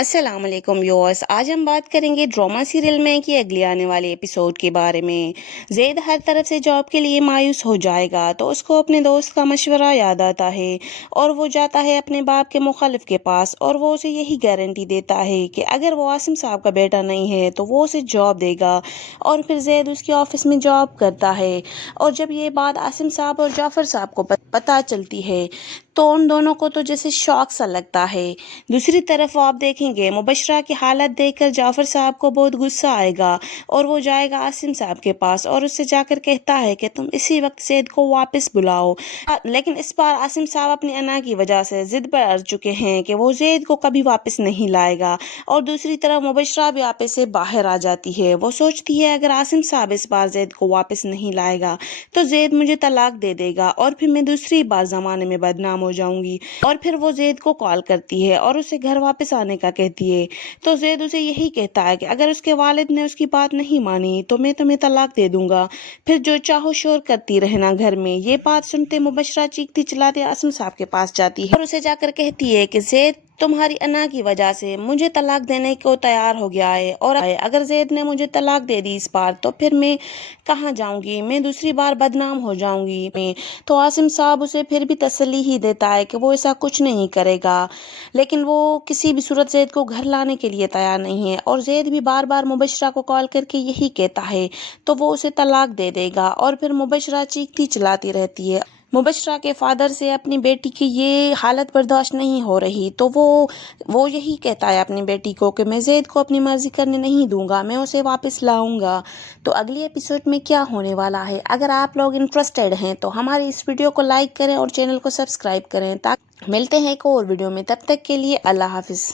अस्सलाम वालेकुम व्यूअर्स। आज हम बात करेंगे ड्रामा सीरियल में कि अगले आने वाले एपिसोड के बारे में। ज़ैद हर तरफ से जॉब के लिए मायूस हो जाएगा तो उसको अपने दोस्त का मशवरा याद आता है और वो जाता है अपने बाप के मुखालिफ के पास और वो उसे यही गारंटी देता है कि अगर वो आसिम साहब का बेटा नहीं है तो वो उसे जॉब देगा। और फिर ज़ैद उसके ऑफिस में जॉब करता है और जब ये बात आसिम साहब और जाफ़र साहब को पता चलती है तो उन दोनों को तो जैसे शौक सा लगता है। दूसरी तरफ आप देखेंगे मुबशरा की हालत देखकर जाफ़र साहब को बहुत गुस्सा आएगा और वो जाएगा आसिम साहब के पास और उससे जाकर कहता है कि तुम इसी वक्त ज़ैद को वापस बुलाओ। लेकिन इस बार आसिम साहब अपनी अना की वजह से ज़िद पर अड़ चुके हैं कि वो ज़ैद को कभी वापस नहीं लाएगा। और दूसरी तरफ मुबशरा भी आपे से बाहर आ जाती है। वो सोचती है अगर आसिम साहब इस बार ज़ैद को वापस नहीं लाएगा तो ज़ैद मुझे तलाक दे देगा और फिर मैं दूसरी बार ज़माने में बदनाम हो जाऊंगी। और फिर वो ज़ैद को कॉल करती है और उसे घर वापस आने का कहती है। तो ज़ैद उसे यही कहता है कि अगर उसके वालिद ने उसकी बात नहीं मानी तो मैं तुम्हें तलाक दे दूंगा, फिर जो चाहो शोर करती रहना घर में। ये बात सुनते मुबशरा चीखती चिल्लाती आसिम साहब के पास जाती है और उसे जाकर कहती है कि ज़ैद तुम्हारी अना की वजह से मुझे तलाक देने को तैयार हो गया है और अगर ज़ैद ने मुझे तलाक दे दी इस बार तो फिर मैं कहाँ जाऊंगी, मैं दूसरी बार बदनाम हो जाऊंगी मैं। तो आसिम साहब उसे फिर भी तसल्ली ही देता है कि वो ऐसा कुछ नहीं करेगा, लेकिन वो किसी भी सूरत ज़ैद को घर लाने के लिए तैयार नहीं है। और ज़ैद भी बार बार मुबशरा को कॉल करके यही कहता है तो वो उसे तलाक दे देगा। और फिर मुबशरा चीखती चिल्लाती रहती है। मुबशरा के फादर से अपनी बेटी की ये हालत बर्दाश्त नहीं हो रही तो वो यही कहता है अपनी बेटी को कि मैं ज़ैद को अपनी मर्ज़ी करने नहीं दूंगा, मैं उसे वापस लाऊंगा। तो अगली एपिसोड में क्या होने वाला है, अगर आप लोग इंटरेस्टेड हैं तो हमारी इस वीडियो को लाइक करें और चैनल को सब्सक्राइब करें। ताकि मिलते हैं एक और वीडियो में, तब तक के लिए अल्लाह हाफिज़।